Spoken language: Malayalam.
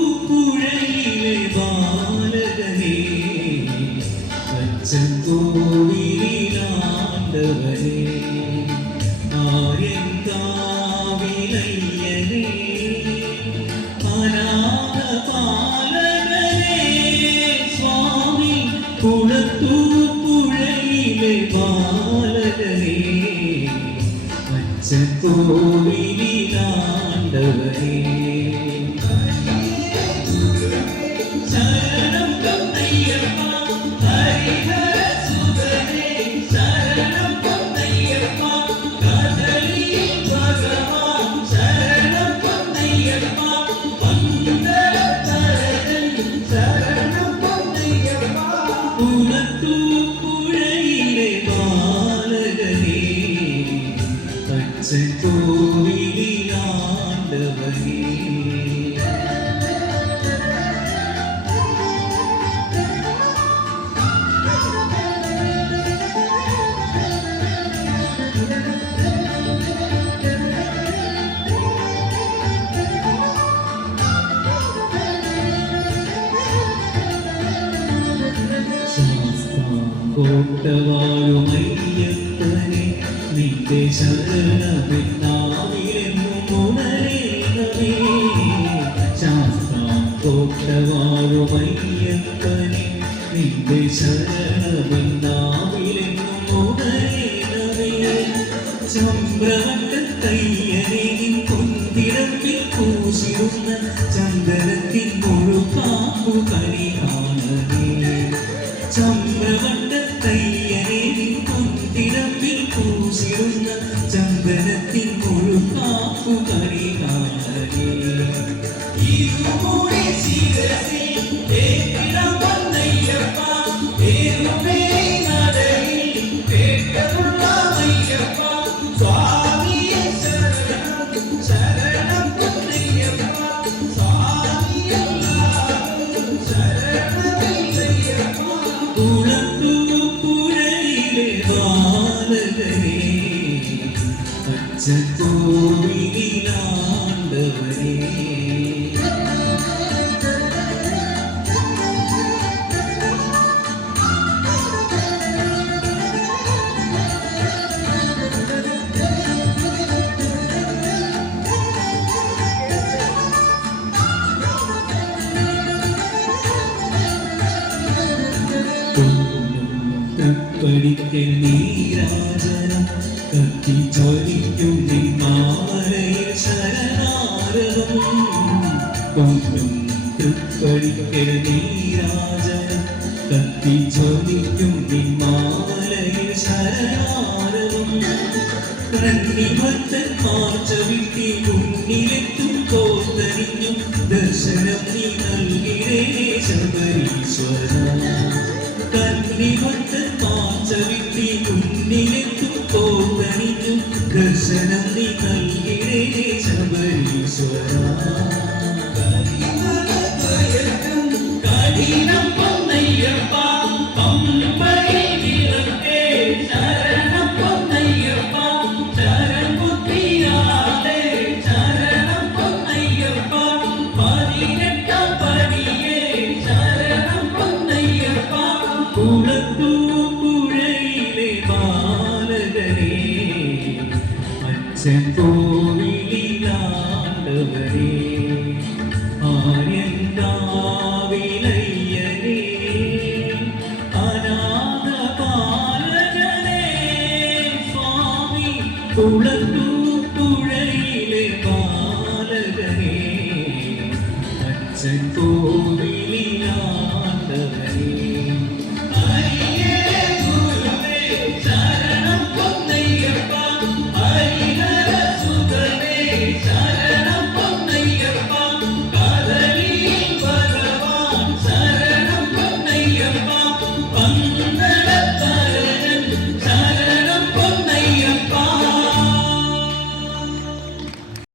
കുളത്തൂപ്പുഴയിലെ ബാലകനേ അച്ഛൻ കോവിലാണ്ടവനേ ആര്യങ്കാവിലയ്യനേ അനാഥപാലകനേ സ്വാമി കുളത്തൂപ്പുഴയിലെ ബാലകനേ അച്ഛൻ കോവിലാണ്ടവനേ കുളത്തൂപ്പുഴയിലെ ബാലകനേ അച്ഛൻ കോവിലാണ്ടവനേ കോട്ടവാഴുമയ്യപ്പനെ നിന്റെ ശരണമെന്നാവിലെന്നും ഉണരേണമേ ശാസ്ത്രം കോട്ടവാഴുമയ്യപ്പനെ നിന്റെ ശരണമെന്നാവിലെന്നും ഉണരേണമേ ചമ്രവട്ടത്തയ്യനെ നിൻ കൊന്തിടത്തിൽ പൂശിരുന്ന ചന്ദനത്തിൻ മുഴുക്കാപ്പു കനി കാണമേ ചമ്രവട്ടത്തയ്യനെ നിൻ കൊന്തിടത്തിൽ പൂശിരുന്ന ചന്ദനത്തിൻ മുഴുക്കാപ്പു കനി കാണമേ ഇരുമൂടി ശിരസിൽ ഏറ്റിടം വന്നയ്യപ്പ ഏറുമേ നടയിൽ കേട്ടതുള്ള അയ്യപ്പ സ്വാമിയെ ശരണം ശരണം പൊന്നയ്യപ്പ സ്വാമിയെല്ലാവരും ശരണമയ്യപ്പ കുളത്തൂപ്പുഴയിലെ ബാലകനേ അച്ഛൻ കോവിലാണ്ടവനേ പഠിക്കൽ നീരാജനം കത്തി ചൊരിക്കും നിന്മാലയിൽ ശരണാരവം കൊണ്ടും തൃപ്പടിക്കൽ നീരാജനം കത്തി ചൊരിക്കും നിന്മാലയിൽ ശരണാരവം കണ്ണിമത്തന്മാർ ചവിട്ടി മുന്നിലെത്തും കോത്തരിഞ്ഞും ദർശനം നീ നൽകിരേ ശബരീശ്വര കണ്ണിമത്തന്മാർ ചവിട്ടി മുന്നിലെത്തും കോത്തരിഞ്ഞും ദർശനം നീ നൽകിരേ ശബരീശ്വര കഠിനം പൊന്നയ്യപ്പ പമ്പയിൽ വിളക്കേ ശരണം പൊന്നയ്യപ്പ ശരണം ബുദ്ധിയാലേ ശരണം പൊന്നയ്യപ്പ പതിനെട്ടാം പടിയേ ശരണം പൊന്നയ്യപ്പ കുളത്തൂപ്പുഴയിലെ ബാലകനേ അച്ഛൻ കോവിലാണ്ടവനേ ആര്യങ്കാവിലയ്യനേ അനാഥപാലകനേ സ്വാമി